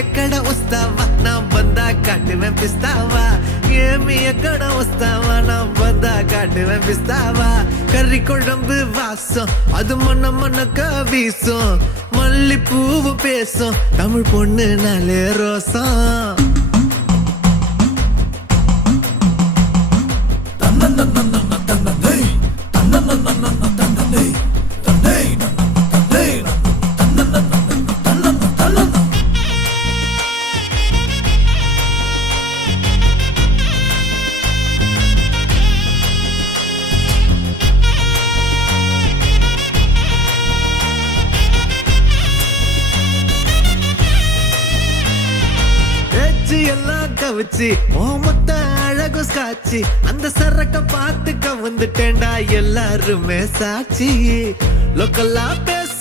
ఎక్కడ వస్తావా నా బందా కాటువేం పిస్తావా ఏమి ఎక్కడ వస్తావా నా బందా కాటువేం పిస్తావా కర్రీ కొழம்பு வாசம் அது மொன்ன மொன்னக்க வீசும் மல்லி பூவு பேசும் தமிழ் பொண்ணு நாளே ரோசம் எல்லாம் கவிச்சு மொத்த அழகு காட்சி அந்த சரக்க பார்த்து கவுந்துட்டேன்டா எல்லாருமே சாட்சி லோக்கல்லா பேச